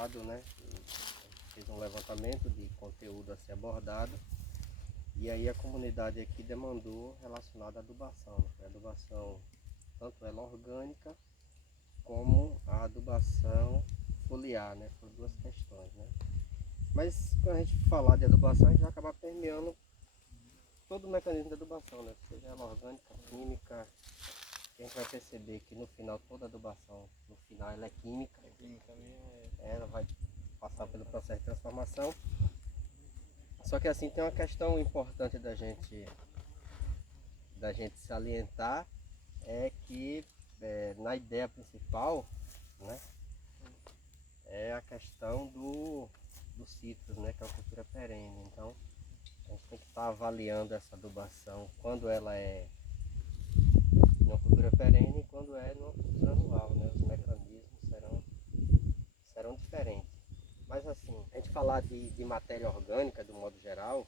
passado, né? Fez um levantamento de conteúdo a ser abordado. E aí a comunidade aqui demandou relacionado à adubação, né? A adubação, tanto ela orgânica, como a adubação foliar, né? Foram duas questões, né? Mas quando a gente falar de adubação, a gente vai acabar permeando todo o mecanismo de adubação, né? Seja ela orgânica, química. A gente vai perceber que no final toda adubação, no final ela é química. Ela vai passar pelo processo de transformação. Só que assim tem uma questão importante da gente salientar, é que na ideia principal, né, é a questão do citros, né, que é uma cultura perene. Então a gente tem que estar avaliando essa adubação quando ela é numa cultura perene e quando é numa cultura anual, né? Os mecanismos serão diferentes. Mas assim, a gente falar de matéria orgânica, do modo geral,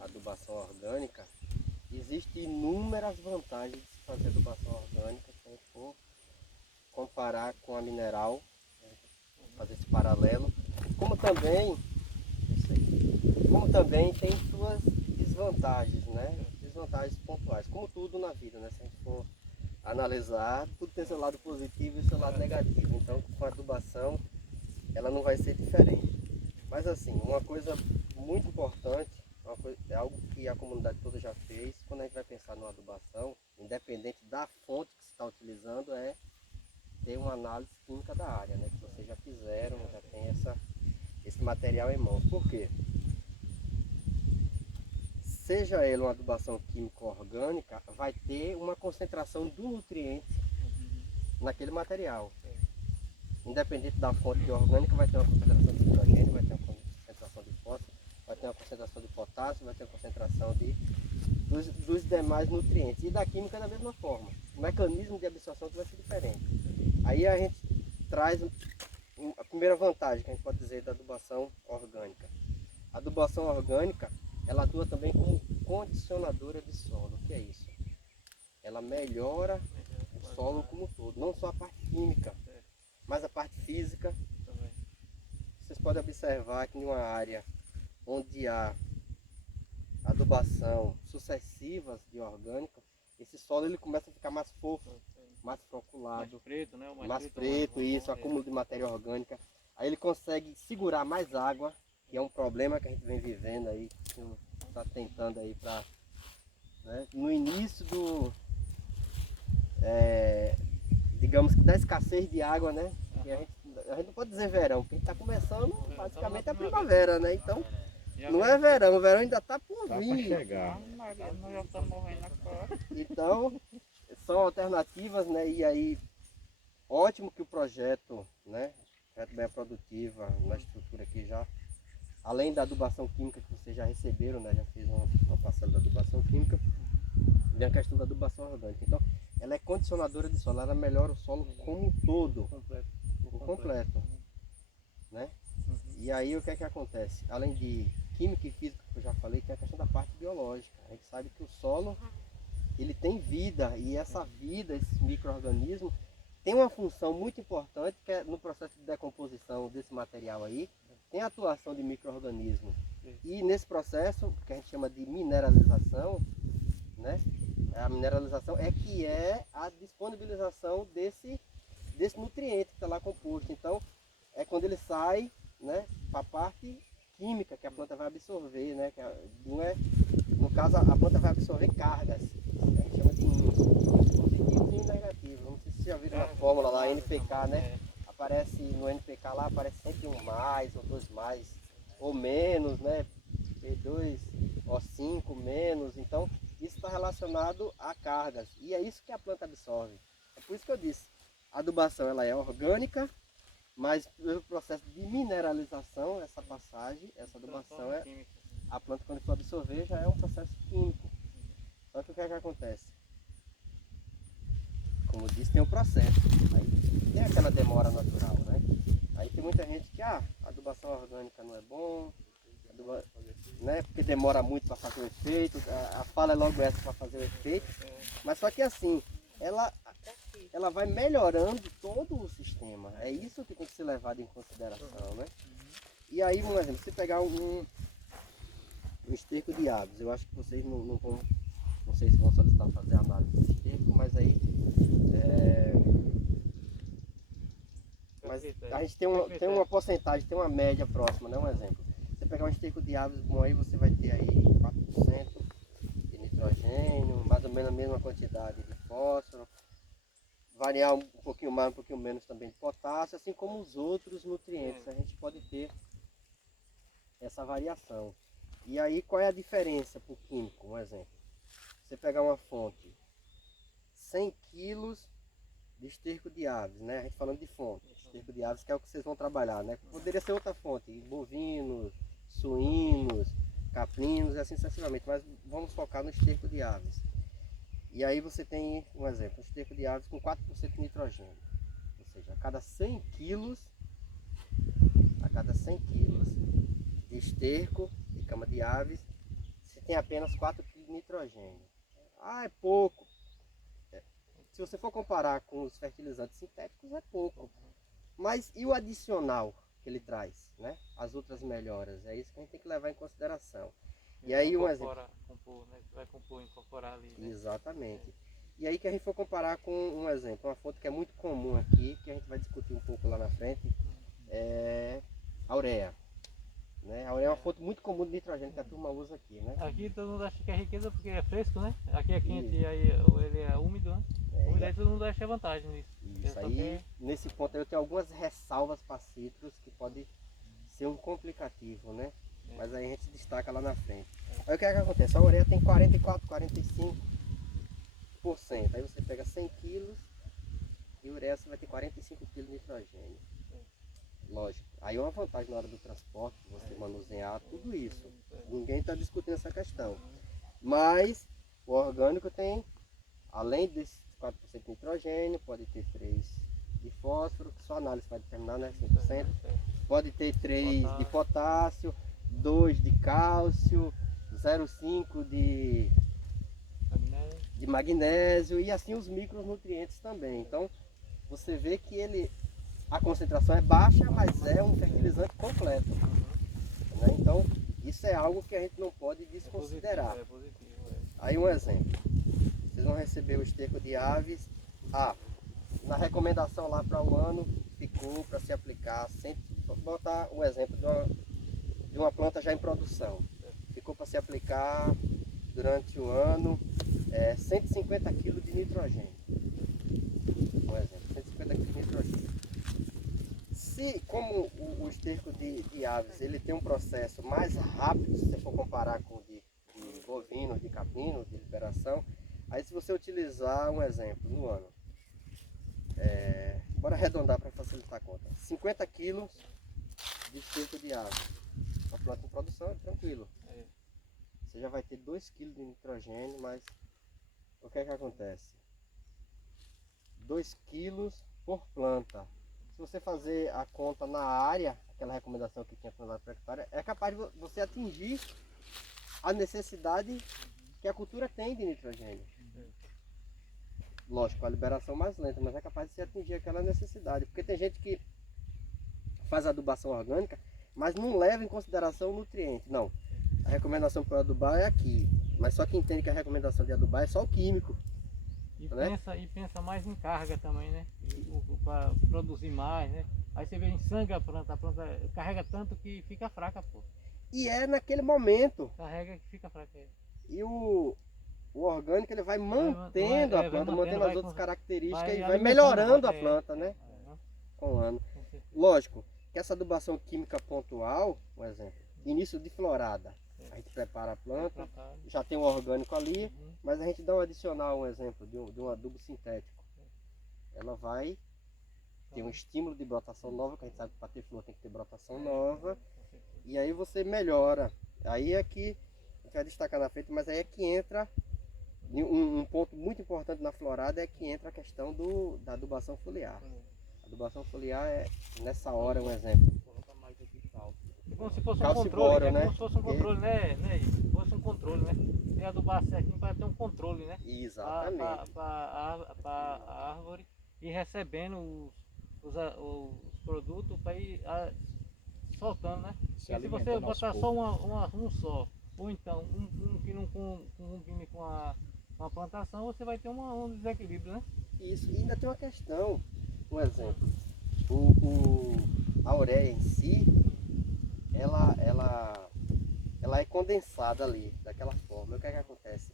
adubação orgânica, existem inúmeras vantagens de se fazer adubação orgânica, se a gente for comparar com a mineral, né? Fazer esse paralelo, como também tem suas desvantagens, né? Desvantagens pontuais, como tudo na vida, né? Se a gente for analisar, tudo tem seu lado positivo e seu lado negativo. Então, com a adubação, ela não vai ser diferente. Mas assim, uma coisa muito importante, é algo que a comunidade toda já fez, quando a gente vai pensar numa adubação, independente da fonte que se está utilizando, é ter uma análise química da área, né? Que vocês já fizeram, já tem esse material em mãos. Por quê? Seja ele uma adubação química ou orgânica, vai ter uma concentração do nutriente naquele material. Independente da fonte de orgânica, vai ter uma concentração de nitrogênio, vai ter uma concentração de fósforo, vai ter uma concentração de potássio, vai ter uma concentração dos demais nutrientes. E da química da mesma forma. O mecanismo de absorção vai ser diferente. Aí a gente traz a primeira vantagem que a gente pode dizer da adubação orgânica. A adubação orgânica, ela atua também como condicionadora de solo. O que é isso? Ela melhora o solo como um todo, não só a parte química, mas a parte física. Vocês podem observar que em uma área onde há adubação sucessivas de orgânica, esse solo ele começa a ficar mais fofo, mais froculado, mais preto, né? mais preto, isso, acúmulo de matéria orgânica. Aí ele consegue segurar mais água, que é um problema que a gente vem vivendo aí, está tentando aí para, né, no início digamos que da escassez de água, né? Que a gente não pode dizer verão, porque a gente está começando basicamente a primavera, né? Então não é verão, o verão ainda está por vir. chegar. Nós já estamos morrendo agora. Então são alternativas, né? E aí ótimo que o projeto, né? Projeto Bem Produtiva, na estrutura aqui já, além da adubação química que vocês já receberam, né? Já fiz uma parcela da adubação química, vem a questão da adubação orgânica. Então, ela é condicionadora de solo, ela melhora o solo como um todo, por completo, né? E aí o que é que acontece? Além de química e física, que eu já falei, tem a questão da parte biológica. A gente sabe que o solo, ele tem vida, e essa vida, esses micro-organismos, tem uma função muito importante, que é no processo de decomposição desse material aí, tem a atuação de micro-organismos. E nesse processo, que a gente chama de mineralização, né? A mineralização é a disponibilização desse nutriente que está lá composto. Então, é quando ele sai, né, para a parte química que a planta vai absorver, né? No caso, a planta vai absorver cargas. A gente chama de íons positivos e negativos. Não sei se vocês já viram na fórmula lá, NPK, né? Aparece no NPK lá, aparece sempre um mais, ou dois mais, ou menos, né? P2O5 menos. Então, isso está relacionado a cargas. E é isso que a planta absorve. É por isso que eu disse, a adubação ela é orgânica, mas pelo processo de mineralização, essa passagem, essa adubação, a planta quando for absorver já é um processo químico. Só que o que é que acontece? Como eu disse, tem um processo. Aí tem aquela demora natural, né? Aí tem muita gente que, a adubação orgânica não é bom, né? Porque demora muito para fazer o efeito, a fala é logo essa para fazer o efeito. Mas só que assim, ela ela vai melhorando todo o sistema. É isso que tem que ser levado em consideração, né? E aí, um exemplo, se pegar um esterco de aves, eu acho que vocês não vão, não sei se vão solicitar fazer análise do esterco, mas aí mas a gente tem uma porcentagem, tem uma média próxima, né? Um exemplo. Você pegar um esterco de aves bom aí, você vai ter aí 4% de nitrogênio, mais ou menos a mesma quantidade de fósforo, variar um pouquinho mais, um pouquinho menos também de potássio, assim como os outros nutrientes. A gente pode ter essa variação. E aí qual é a diferença para o químico? Um exemplo. Você pegar uma fonte, 100 quilos de esterco de aves, né? A gente falando de fonte, esterco de aves que é o que vocês vão trabalhar, né? Poderia ser outra fonte, bovinos, suínos, caprinos e assim sucessivamente, mas vamos focar no esterco de aves. E aí você tem, um exemplo, um esterco de aves com 4% de nitrogênio. Ou seja, a cada 100 quilos de esterco de cama de aves, você tem apenas 4 kg de nitrogênio. Ah, é pouco. Se você for comparar com os fertilizantes sintéticos, é pouco. Mas e o adicional que ele traz, né? As outras melhoras, é isso que a gente tem que levar em consideração. E aí um exemplo. Compor, né? Vai compor, incorporar ali, né? Exatamente. E aí que a gente for comparar com um exemplo, uma fonte que é muito comum aqui, que a gente vai discutir um pouco lá na frente, é a ureia. Né? A ureia é uma fonte muito comum de nitrogênio que a turma usa aqui, né? Aqui todo mundo acha que é riqueza porque é fresco, né? Aqui é quente e aí ele é úmido, né? E aí todo mundo acha vantagem nisso. Isso aí, nesse ponto eu tenho algumas ressalvas para citros que pode ser um complicativo, né? Mas aí a gente destaca lá na frente. Aí o que é que acontece? A ureia tem 44, 45%. Aí você pega 100 quilos e ureia você vai ter 45 quilos de nitrogênio. Lógico. Aí é uma vantagem na hora do transporte, você manusear tudo isso. Ninguém está discutindo essa questão. Mas o orgânico tem, além desses 4% de nitrogênio, pode ter 3 de fósforo, que só a análise vai determinar, né? 5%. Pode ter 3 de potássio, 2 de cálcio, 0,5 de magnésio e assim os micronutrientes também. Então você vê que a concentração é baixa, mas é um fertilizante completo. Né? Então isso é algo que a gente não pode desconsiderar. Aí um exemplo. Vocês vão receber o esterco de aves. Na recomendação lá para o ano ficou para se aplicar, vou botar um exemplo de uma planta já em produção. Ficou para se aplicar durante o ano 150 kg de nitrogênio. Um exemplo, 150 kg de nitrogênio. Como o esterco de aves ele tem um processo mais rápido, se você for comparar com o de bovino, de capino, de liberação, aí se você utilizar um exemplo no ano, bora arredondar para facilitar a conta, 50 kg de esterco de aves, a planta em produção é tranquilo, você já vai ter 2 kg de nitrogênio, mas o que é que acontece? 2 kg por planta. Se você fazer a conta na área, aquela recomendação que tinha para por hectare, é capaz de você atingir a necessidade que a cultura tem de nitrogênio. Lógico, a liberação mais lenta, mas é capaz de se atingir aquela necessidade. Porque tem gente que faz adubação orgânica, mas não leva em consideração o nutriente. Não, a recomendação para adubar é aqui, mas só quem entende que a recomendação de adubar é só o químico. E pensa mais em carga também, né? Para produzir mais, né? Aí você vê em sangue a planta carrega tanto que fica fraca, pô. E é naquele momento. Carrega que fica fraca. E o orgânico ele vai mantendo a planta, mantendo as outras características e vai melhorando a planta, né? Com o ano. Lógico que essa adubação química pontual, por exemplo, início de florada, a gente prepara a planta, já tem um orgânico ali, mas a gente dá um adicional, um exemplo de um adubo sintético. Ela vai ter um estímulo de brotação nova, que a gente sabe que para ter flor tem que ter brotação nova, e aí você melhora. Aí é que a gente vai destacar na frente, mas aí é que entra um ponto muito importante na florada, é que entra a questão da adubação foliar. A adubação foliar é nessa hora um exemplo. Como se fosse um controle, né? Como se fosse um controle, né? Se fosse um controle, né? Tem adubar certinho para ter um controle, né? Exatamente. Para a árvore ir recebendo os produtos para ir soltando, né? Porque se você alimentando aos botar poucos. só um só, ou então um que não combine com a plantação, você vai ter um desequilíbrio, né? Isso. E ainda tem uma questão, um exemplo. A ureia em si, ela é condensada ali, daquela forma. E o que é que acontece?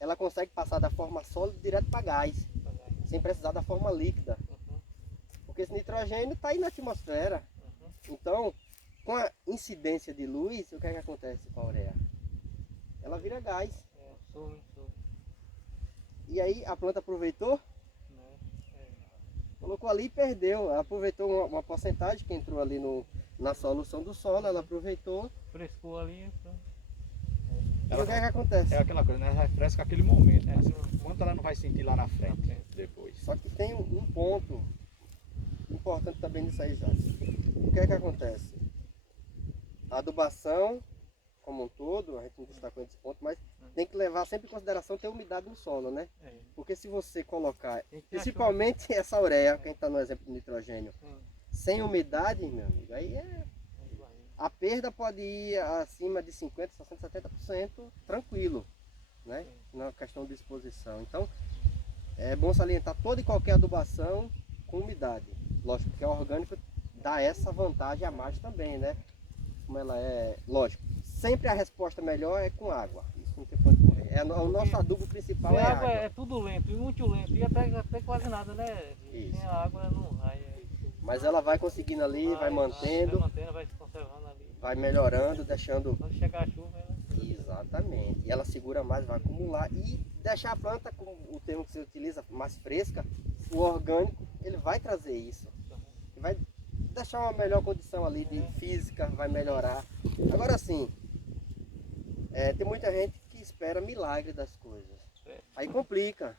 Ela consegue passar da forma sólida direto para gás, sem precisar da forma líquida. Uhum, Porque esse nitrogênio está aí na atmosfera. uhum. Então, com a incidência de luz, o que é que acontece com a ureia? Ela vira gás. Some. E aí a planta aproveitou, Né? colocou ali e perdeu. Ela aproveitou uma porcentagem que entrou ali na solução do solo, ela aproveitou. Frescou ali, pronto. E o que é que acontece? É aquela coisa, né? Ela refresca aquele momento, né? Assim, quanto ela não vai sentir lá na frente, depois. Só que tem um ponto importante também nisso aí, Jacques. O que é que acontece? A adubação, como um todo, a gente não destacou esse ponto, mas tem que levar sempre em consideração ter umidade no solo, né? É. Porque se você colocar, Tem que ter principalmente essa ureia, que a gente está no exemplo do nitrogênio, Hum. sem umidade, meu amigo, aí a perda pode ir acima de 50%, 60%, 70% tranquilo, né? Na questão de exposição. Então, é bom salientar toda e qualquer adubação com umidade. Lógico que a orgânico dá essa vantagem a mais também, né? Como ela é, lógico, sempre a resposta melhor é com água. Isso não tem ponto de correr. O nosso adubo principal Porque é a a água água. é tudo lento, e muito lento, e até quase nada, né? Isso. Sem a água não vai. Mas ela vai conseguindo ali, vai mantendo, vai se conservando ali. vai melhorando, deixando. Quando chegar a chuva, ela... Exatamente. E ela segura mais, vai acumular. E deixar a planta, com o termo que você utiliza, mais fresca, o orgânico, ele vai trazer isso. Vai deixar uma melhor condição ali de física, vai melhorar. Agora sim, tem muita gente que espera milagre das coisas. Aí complica.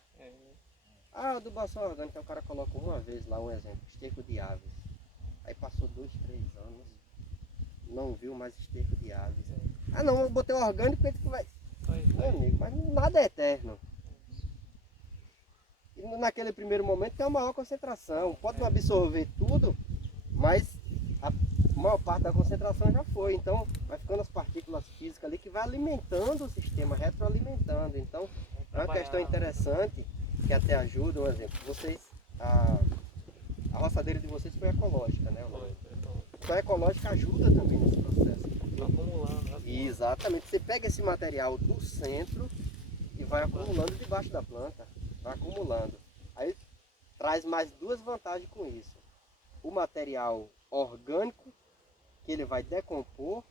A adubação orgânica, o cara coloca uma vez lá, um exemplo, esterco de aves. Aí passou 2, 3 anos, não viu mais esterco de aves. Ah não, eu botei o orgânico, ele vai... Meu amigo, mas nada é eterno. E naquele primeiro momento tem uma maior concentração. Pode não absorver tudo, mas a maior parte da concentração já foi. Então vai ficando as partículas físicas ali que vai alimentando o sistema, retroalimentando. Então é uma questão interessante que até ajuda, um exemplo. Vocês, a roçadeira de vocês foi ecológica, né? Então a ecológica ajuda também nesse processo. Acumulando. Exatamente. Você pega esse material do centro e vai acumulando debaixo da planta. Vai acumulando. Aí traz mais duas vantagens com isso. O material orgânico, que ele vai decompor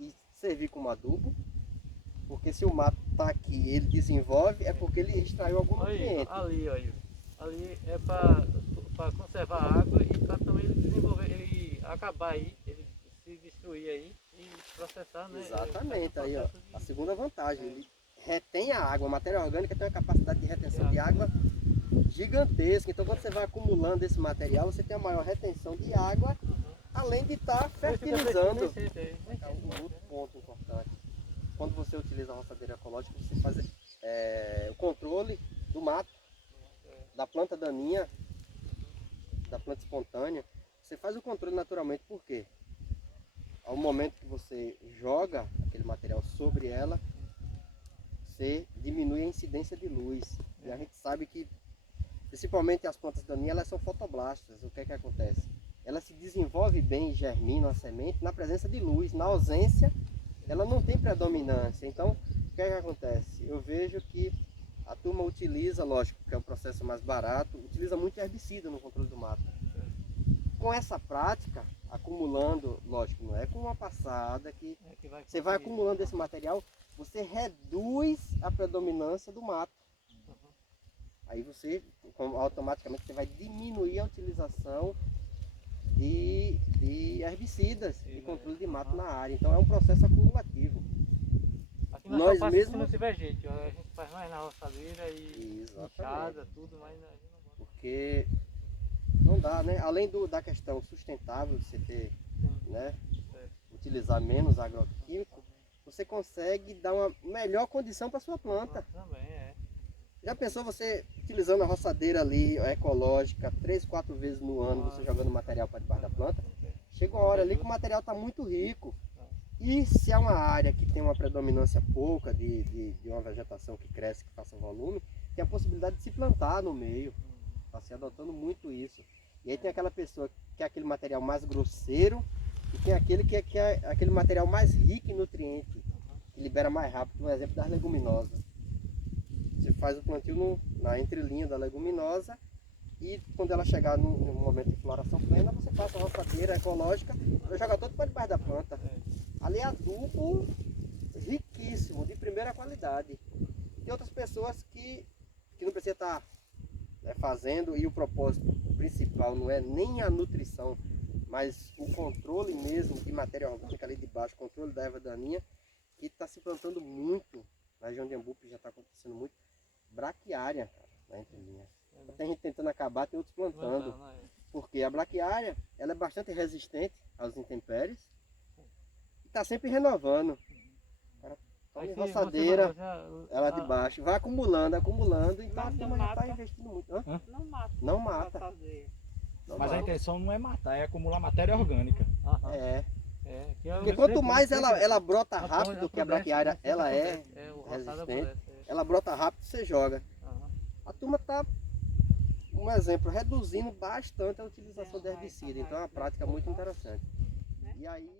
e servir como adubo. Porque se o mato está aqui e ele desenvolve, é porque ele extraiu algum nutriente. Ali é para conservar a água e para também ele desenvolver, ele acabar aí, ele se destruir aí e processar, né? Exatamente, aí ó, a segunda vantagem, ele retém a água, a matéria orgânica tem uma capacidade de retenção de água gigantesca, então quando você vai acumulando esse material, você tem uma maior retenção de água, além de estar fertilizando. Um outro ponto importante, quando você utiliza a roçadeira ecológica, você faz o controle do mato, da planta daninha, da planta espontânea, você faz o controle naturalmente, por quê? Ao momento que você joga aquele material sobre ela, você diminui a incidência de luz. E a gente sabe que, principalmente as plantas daninhas, elas são fotoblastas. O que é que acontece? Ela se desenvolve bem e germina a semente na presença de luz. Na ausência, ela não tem predominância. Então, o que é que acontece? Eu vejo que a turma utiliza, lógico que é um processo mais barato, utiliza muito herbicida no controle do mato. Com essa prática, acumulando, lógico, não é com uma passada que você vai acumulando esse material, você reduz a predominância do mato. Aí você, automaticamente, você vai diminuir a utilização de herbicidas de controle de mato na área. Então é um processo acumulativo. Aqui nós mesmos, se não tiver gente, a gente faz mais na roçadeira e enxada, tudo, mas a gente não gosta. Porque não dá, né? Além da questão sustentável de você ter, né, utilizar menos agroquímico, você consegue dar uma melhor condição para sua planta. Também é. Já pensou você utilizando a roçadeira ali, ecológica, 3, 4 vezes no ano, você jogando material para debaixo da planta? Chega uma hora ali que o material está muito rico. E se é uma área que tem uma predominância pouca de uma vegetação que cresce, que faça volume, tem a possibilidade de se plantar no meio. Está se adotando muito isso. E aí tem aquela pessoa que quer aquele material mais grosseiro e tem aquele que quer aquele material mais rico em nutrientes, que libera mais rápido. Um exemplo das leguminosas. Você faz o plantio na entrelinha da leguminosa e quando ela chegar no momento de floração plena, você passa a roçadeira ecológica e joga todo para debaixo da planta. Ali é adubo riquíssimo, de primeira qualidade. Tem outras pessoas que não precisa estar fazendo, e o propósito principal não é nem a nutrição, mas o controle mesmo de matéria orgânica ali de baixo, controle da erva daninha, que está se plantando muito na região de Iambu, já está acontecendo muito, braquiária, cara, na entrelinha. Tem gente tentando acabar, tem outros plantando. Porque a braquiária, ela é bastante resistente aos intempéries e está sempre renovando. Toma roçadeira, ela de baixo, vai acumulando, então a turma já está investindo muito. Hã? Não mata. Não mata. Mas a intenção não é matar, é acumular matéria orgânica. É. Que Porque quanto mais ela brota rápido, que a braquiária ela é resistente, ela brota rápido, você joga. A turma está, um exemplo, reduzindo bastante a utilização de herbicida. Então é uma prática muito interessante. E aí